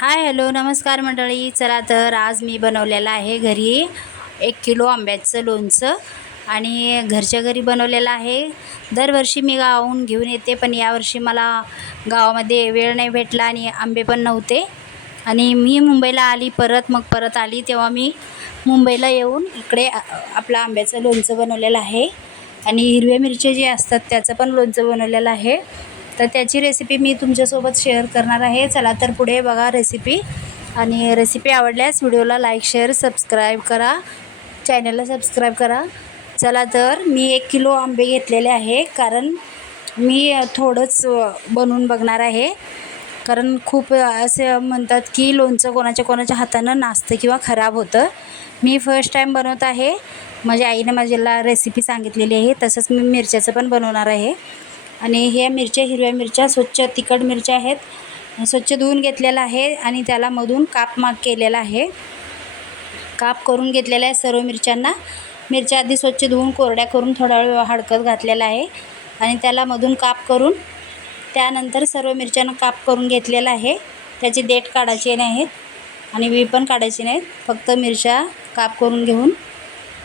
Hi hello नमस्कार मंडळी. चला तर आज मी बनवलेलं आहे घरी 1 किलो आंब्याचं लोणचं आणि घरच्या घरी बनवलेलं आहे. दरवर्षी मी गावाहून घेऊन येते, पण यावर्षी मला गावामध्ये वेळ नाही भेटला आणि आंबे पण नव्हते आणि मी मुंबईला आली. परत आली तेव्हा मी मुंबईला येऊन इकडे आपलं आंब्याचं लोणचं बनवलेलं आहे आणि हिरव्या मिरच्या जे असतात त्याचं पण लोणचं बनवलेलं आहे. तर त्याची रेसिपी मी तुमच्यासोबत शेअर करणार आहे. चला तर पुढे बघा रेसिपी. आणि रेसिपी आवडल्यास व्हिडिओला लाईक शेअर सबस्क्राईब करा, चॅनलला सबस्क्राईब करा. चला तर मी 1 किलो आंबे घेतलेले आहे, कारण मी थोडंच बनवून बघणार आहे. कारण खूप असे म्हणतात की लोणचं कोणाच्या हातानं नासतं किंवा खराब होतं. मी फर्स्ट टाईम बनवत आहे. माझ्या आईने माझ्याला रेसिपी सांगितलेली आहे. तसंच मी मिरच्याचं पण बनवणार आहे. आणि ह्या मिरच्या हिरव्या मिरच्या स्वच्छ तिखट मिरच्या आहेत. स्वच्छ धुवून घेतलेला आहे आणि त्याला मधून काप केलेला आहे. काप करून घेतलेला आहे सर्व मिरच्यांना. मिरच्या आधी स्वच्छ धुवून कोरड्या करून थोडा वेळ हडकत घातलेला आहे आणि त्याला मधून काप करून त्यानंतर सर्व मिरच्यांना काप करून घेतलेला आहे. त्याची देठ काढायची नाहीत आणि बी पण काढायची नाहीत. फक्त मिरच्या काप करून घेऊन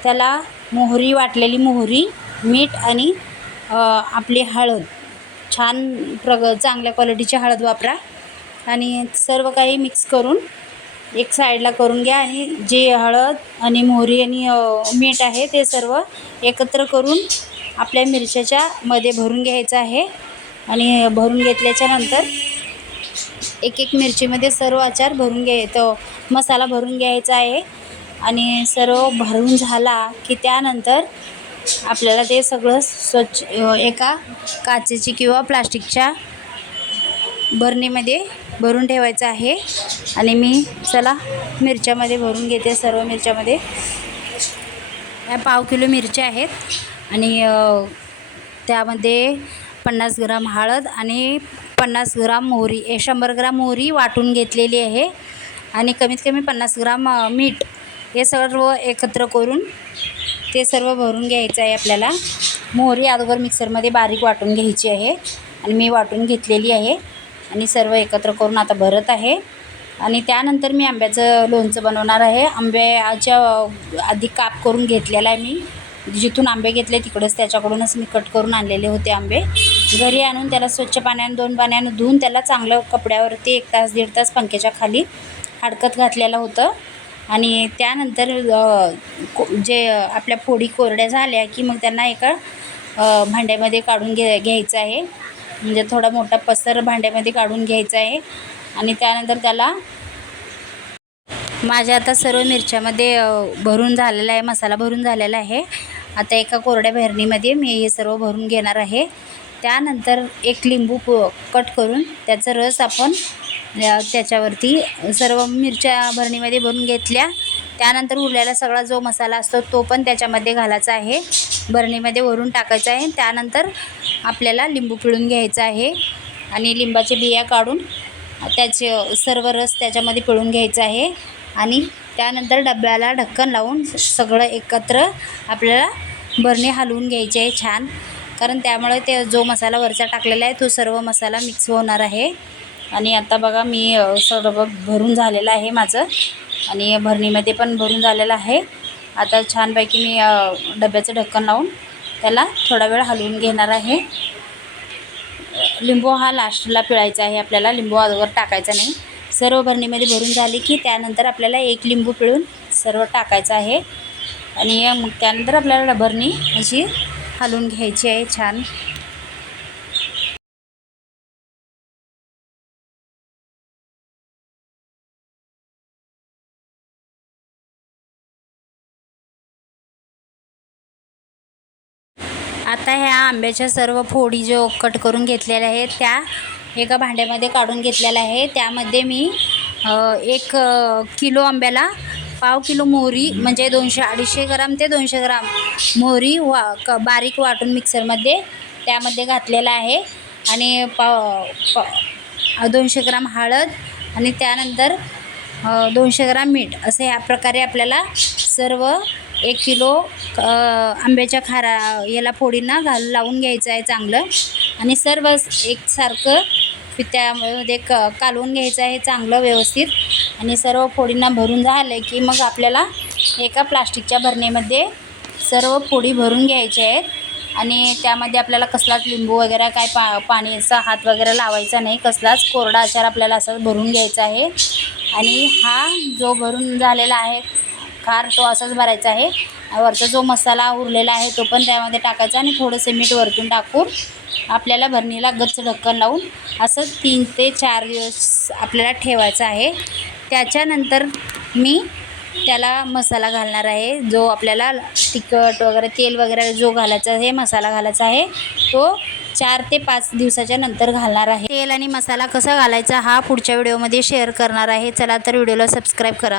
त्याला मोहरी, वाटलेली मोहरी, मीठ आणि आपली हळद, चांगल्या क्वालिटीची हळद वापरा आणि सर्व काही मिक्स करून एक साईडला करून घ्या. आणि जे हळद आणि मोहरी आणि मीठ आहे ते सर्व एकत्र करून आपल्या मिरच्याच्या मध्ये भरून घ्यायचं आहे. आणि भरून घेतल्याच्या नंतर एक मिरचीमध्ये सर्व आचार भरून घ्यायचं, मसाला भरून घ्यायचा आहे. आणि सर्व भरून झाला की त्यानंतर आपल्याला ते सगळं स्वच्छ एका काचेची किंवा प्लास्टिकच्या बरणीमध्ये भरून ठेवायचं आहे. आणि मी चला मिरच्यामध्ये भरून घेते. सर्व मिरच्यामध्ये या 1/2 किलो मिरच्या आहेत आणि त्यामध्ये 50 ग्राम हळद आणि 50 ग्राम मोहरी, 100 ग्राम मोहरी वाटून घेतलेली आहे आणि कमीत कमी 50 ग्राम मीठ, हे सर्व एकत्र करून ते सर्व भरून घ्यायचं आहे आपल्याला. मोहरी अगोदर मिक्सरमध्ये बारीक वाटून घ्यायची आहे आणि मी वाटून घेतलेली आहे आणि सर्व एकत्र करून आता भरत आहे. आणि त्यानंतर मी आंब्याचं लोणचं बनवणार आहे. आंब्याच्या आधी काप करून घेतलेला आहे. मी जिथून आंबे घेतले तिकडंच त्याच्याकडूनच मी कट करून आणलेले होते आंबे. घरी आणून त्याला स्वच्छ पाण्यानं 2 पाण्यानं धुवून त्याला चांगलं कपड्यावरती 1 तास 1.5 तास पंख्याच्या खाली हडकत घातलेलं होतं. आणि त्यानंतर जे आपल्या फोडी कोरड्या झाल्या की मग त्यांना एका भांड्यामध्ये काढून घ्यायचं आहे. म्हणजे थोडा मोठा पसर भांड्यामध्ये काढून घ्यायचा आहे. आणि त्यानंतर त्याला माझ्या आता सर्व मिरच्यामध्ये भरून झालेला आहे, मसाला भरून झालेला आहे. आता एका कोरड्या भरणीमध्ये मी हे सर्व भरून घेणार आहे. त्यानंतर एक लिंबू कट करून त्याचा रस आपण त्याच्यावरती सर्व मिरच्या भरणीमध्ये भरून घेतल्या. त्यानंतर उरलेला सगळा जो मसाला असतो तो पण त्याच्यामध्ये घालायचा आहे, भरणीमध्ये वरून टाकायचा आहे. त्यानंतर आपल्याला लिंबू पिळून घ्यायचा आहे आणि लिंबाच्या बिया काढून त्याचे सर्व रस त्याच्यामध्ये पिळून घ्यायचा आहे. आणि त्यानंतर डब्याला ढक्कन लावून सगळं एकत्र आपल्याला भरणी हलवून घ्यायची आहे छान, कारण त्यामुळे ते जो मसाला वरचा टाकलेला आहे तो सर्व मसाला मिक्स होणार आहे. आणि आता बघा मी सर्व भरून झालेलं आहे माझं आणि भरणीमध्ये पण भरून झालेलं आहे. आता छानपैकी मी डब्याचं ढक्कन लावून त्याला थोडा वेळ हलवून घेणार आहे. लिंबू हा लास्टला पिळायचा आहे आपल्याला, लिंबू अगोदर टाकायचा नाही. सर्व भरणीमध्ये भरून झाली की त्यानंतर आपल्याला 1 लिंबू पिळून सर्व टाकायचं आहे. आणि मग त्यानंतर आपल्याला भरणी अशी हलवून घ्यायची आहे छान. आता ह्या आंब्याच्या सर्व फोडी जो कट करून घेतलेल्या आहेत त्या एका भांड्यामध्ये काढून घेतलेल्या आहे. त्यामध्ये मी 1 किलो आंब्याला 1/2 किलो मोहरी, म्हणजे 200-250 ग्राम ते 200 ग्राम मोहरी बारीक वाटून मिक्सरमध्ये त्यामध्ये घातलेला आहे. आणि 200 ग्राम हळद आणि त्यानंतर 200 ग्राम मीठ, असं ह्या प्रकारे आपल्याला सर्व 1 किलो आंब्याच्या याला फोडींना लावून घ्यायचं आहे चांगलं. आणि सर्व एकसारखं त्यामध्ये कालवून घ्यायचं आहे चांगलं व्यवस्थित. आणि सर्व फोडींना भरून झालं की मग आपल्याला एका प्लास्टिकच्या भरणीमध्ये सर्व फोडी भरून घ्यायच्या आहेत. आणि त्यामध्ये आपल्याला कसलाच लिंबू वगैरे काय पाण्याचा हात वगैरे लावायचा नाही, कसलाच कोरडा आचार आपल्याला असं भरून घ्यायचा आहे. आणि हा जो भरून झालेला आहे खार तो असाच भरायचा आहे. वरचा जो मसाला उरलेला आहे तो पण त्यामध्ये टाकायचा आणि थोडंसं मीठ वरतून टाकून आपल्याला भरणीला गच्च ढक्कन लावून असं 3 ते 4 दिवस आपल्याला ठेवायचं आहे. त्याच्यानंतर मी त्याला मसाला घालणार आहे, जो आपल्याला तिखट वगैरे तेल वगैरे जो घालायचा आहे मसाला घालायचा आहे तो 4 ते 5 दिवसाच्या नंतर घालणार आहे. तेल आणि मसाला कसा घालायचा हा पुढच्या व्हिडिओमध्ये शेअर करणार आहे. चला तर व्हिडिओला सबस्क्राईब करा.